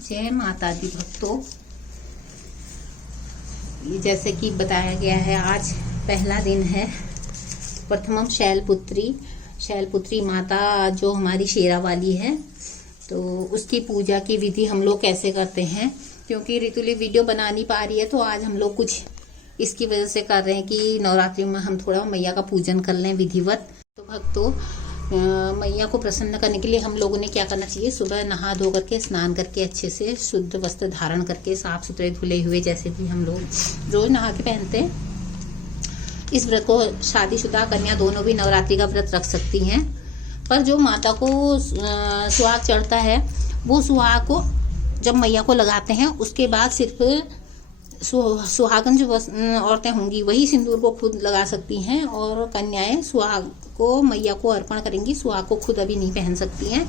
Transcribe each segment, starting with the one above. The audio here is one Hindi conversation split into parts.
जय माता दी भक्तों, जैसे कि बताया गया है आज पहला दिन है। प्रथमम शैलपुत्री माता जो हमारी शेरा वाली है, तो उसकी पूजा की विधि हम लोग कैसे करते हैं। क्योंकि ऋतुली वीडियो बना नहीं पा रही है, तो आज हम लोग कुछ इसकी वजह से कर रहे हैं कि नवरात्रि में हम थोड़ा मैया का पूजन कर लें विधिवत। तो भक्तों, मैया को प्रसन्न करने के लिए हम लोगों ने क्या करना चाहिए, सुबह नहा धो करके स्नान करके अच्छे से शुद्ध वस्त्र धारण करके साफ सुथरे धुले हुए, जैसे भी हम लोग रोज नहा के पहनते हैं। इस व्रत को शादीशुदा कन्या दोनों भी नवरात्रि का व्रत रख सकती हैं। पर जो माता को सुहाग चढ़ता है, वो सुहाग को जब मैया को लगाते हैं, उसके बाद सिर्फ सुहागन जो औरतें होंगी वही सिंदूर को खुद लगा सकती हैं, और कन्याएं सुहाग को मैया को अर्पण करेंगी, सुहाग को खुद अभी नहीं पहन सकती हैं।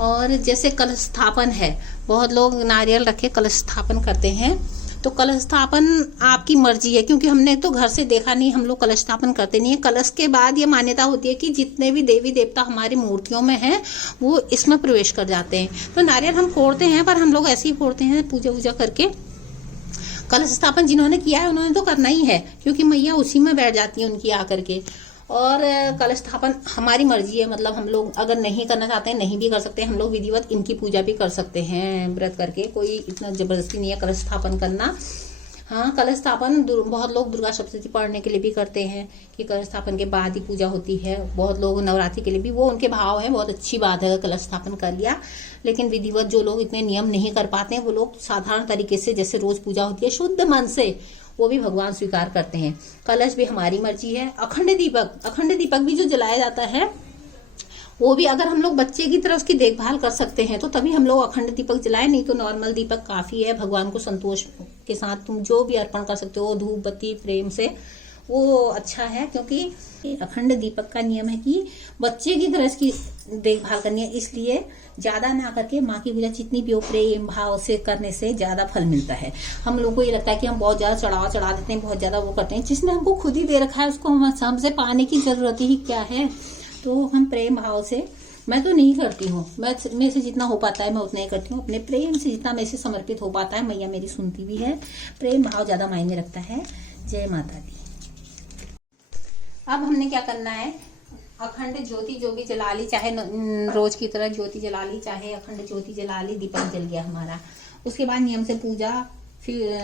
और जैसे कलश स्थापन है, बहुत लोग नारियल रखे कलश स्थापन करते हैं, तो कलश स्थापन आपकी मर्जी है। क्योंकि हमने तो घर से देखा नहीं, हम लोग कलश स्थापन करते नहीं है। कलश के बाद ये मान्यता होती है कि जितने भी देवी देवता हमारी मूर्तियों में हैं, वो इसमें प्रवेश कर जाते हैं। तो नारियल हम फोड़ते हैं, पर हम लोग ऐसे ही फोड़ते हैं पूजा वूजा करके। कलश स्थापन जिन्होंने किया है उन्होंने तो करना ही है, क्योंकि मैया उसी में बैठ जाती है उनकी आकर के। और कलश स्थापन हमारी मर्जी है, मतलब हम लोग अगर नहीं करना चाहते हैं नहीं भी कर सकते हैं। हम लोग विधिवत इनकी पूजा भी कर सकते हैं व्रत करके, कोई इतना जबरदस्ती नहीं है कलश स्थापन करना। हाँ, कलश स्थापन बहुत लोग दुर्गा सप्तशती पढ़ने के लिए भी करते हैं कि कलश स्थापन के बाद ही पूजा होती है। बहुत लोग नवरात्रि के लिए भी, वो उनके भाव है, बहुत अच्छी बात है अगर कलश स्थापन कर लिया। लेकिन विधिवत जो लोग इतने नियम नहीं कर पाते हैं, वो लोग साधारण तरीके से जैसे रोज पूजा होती है शुद्ध मन से, वो भी भगवान स्वीकार करते हैं। कलश भी हमारी मर्जी है। अखंड दीपक भी जो जलाया जाता है, वो भी अगर हम लोग बच्चे की तरह उसकी देखभाल कर सकते हैं तो तभी हम लोग अखंड दीपक जलाएं, नहीं तो नॉर्मल दीपक काफी है। भगवान को संतोष के साथ तुम जो भी अर्पण कर सकते हो, धूप बत्ती प्रेम से, वो अच्छा है। क्योंकि अखंड दीपक का नियम है कि बच्चे की तरह इसकी देखभाल करनी है, इसलिए ज्यादा ना करके माँ की पूजा जितनी भी हो प्रेम भाव से करने से ज्यादा फल मिलता है। हम लोग को ये लगता है कि हम बहुत ज्यादा चढ़ा देते हैं, बहुत ज्यादा वो करते हैं। जिसने हमको खुद ही दे रखा है उसको हमसे पाने की जरूरत ही क्या है। तो हम प्रेम भाव से, मैं तो नहीं करती हूँ, मेरे से जितना हो पाता है मैं उतना ही करती हूँ। अपने प्रेम से जितना मेरे से समर्पित हो पाता है, मैया मेरी सुनती भी है। प्रेम भाव ज्यादा मायने रखता है। जय माता दी। अब हमने क्या करना है, अखंड ज्योति जो भी जला ली, चाहे रोज की तरह ज्योति जला ली, चाहे अखंड ज्योति जला ली, दीपक जल गया हमारा। उसके बाद नियम से पूजा, फिर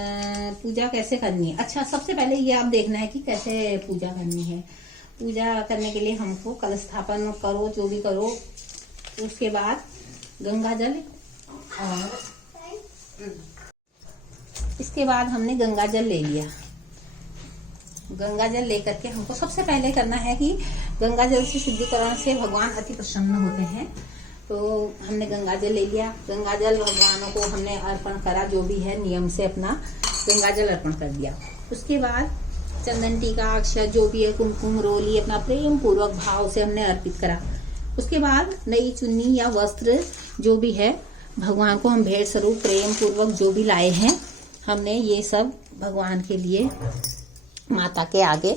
पूजा कैसे करनी है। अच्छा, सबसे पहले ये आप देखना है कि कैसे पूजा करनी है। पूजा करने के लिए हमको कलश स्थापन करो, जो भी करो, उसके बाद गंगा जल, और इसके बाद हमने गंगा जल ले लिया। गंगा जल लेकर के हमको सबसे पहले करना है कि गंगा जल से शुद्धिकरण से भगवान अति प्रसन्न होते हैं। तो हमने गंगा जल ले लिया। गंगा जल भगवानों को हमने अर्पण करा, जो भी है नियम से अपना गंगा जल अर्पण कर दिया। उसके बाद चंदन टीका अक्षर जो भी है, कुमकुम रोली, अपना प्रेम पूर्वक भाव से हमने अर्पित करा। उसके बाद नई चुन्नी या वस्त्र जो भी है, भगवान को हम भेंट स्वरूप प्रेम पूर्वक जो भी लाए हैं, हमने ये सब भगवान के लिए माता के आगे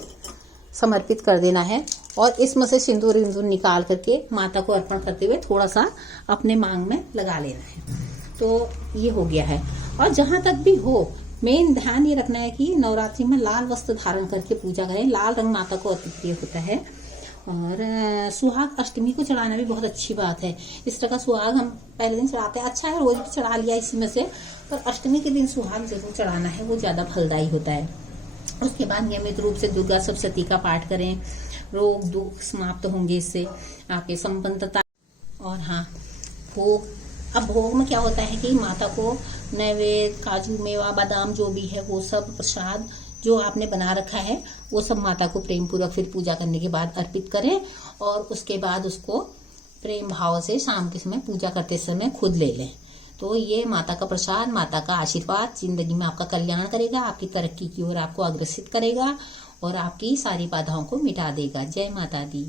समर्पित कर देना है। और इसमें से सिंदूर निकाल करके माता को अर्पण करते हुए थोड़ा सा अपने मांग में लगा लेना है। तो ये हो गया है। और जहां तक भी हो, मेन ध्यान ये रखना है कि नवरात्रि में लाल वस्त्र धारण करके पूजा करें। लाल रंग माता को अति प्रिय होता है। और सुहाग अष्टमी को चढ़ाना भी बहुत अच्छी बात है। इस तरह का सुहाग हम पहले दिन चढ़ाते हैं, अच्छा है रोज भी चढ़ा लिया इसी में से, पर अष्टमी के दिन सुहाग जरूर चढ़ाना है, वो ज्यादा फलदायी होता है। उसके बाद नियमित रूप से दुर्गा सप्तशती का पाठ करें, रोग दुख समाप्त होंगे इससे, आपके संपन्नता। और हाँ, भोग, अब भोग में क्या होता है कि माता को नैवेद्य, काजू मेवा बादाम जो भी है, वो सब प्रसाद जो आपने बना रखा है, वो सब माता को प्रेम पूर्वक फिर पूजा करने के बाद अर्पित करें। और उसके बाद उसको प्रेम भाव से शाम के समय पूजा करते समय खुद ले लें। तो ये माता का प्रसाद, माता का आशीर्वाद जिंदगी में आपका कल्याण करेगा, आपकी तरक्की की ओर आपको अग्रसित करेगा और आपकी सारी बाधाओं को मिटा देगा। जय माता दी।